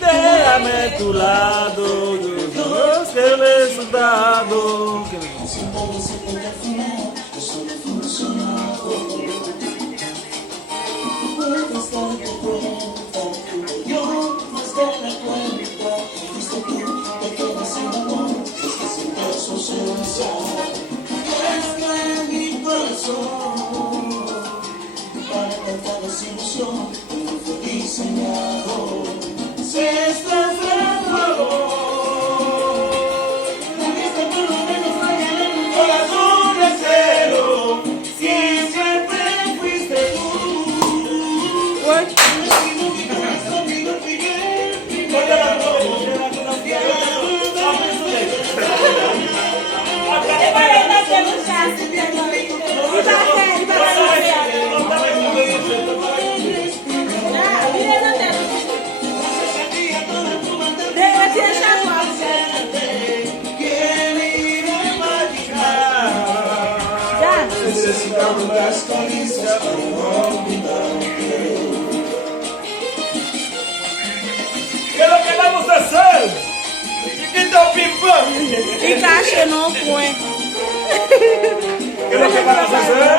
Déjame a tu lado, Dios que el resultado. Necesitamos las caricias para olvidar. ¿Qué es lo que vamos a hacer? Chiquito Pipa. Y cache no fue. ¿Qué es lo que vamos a hacer?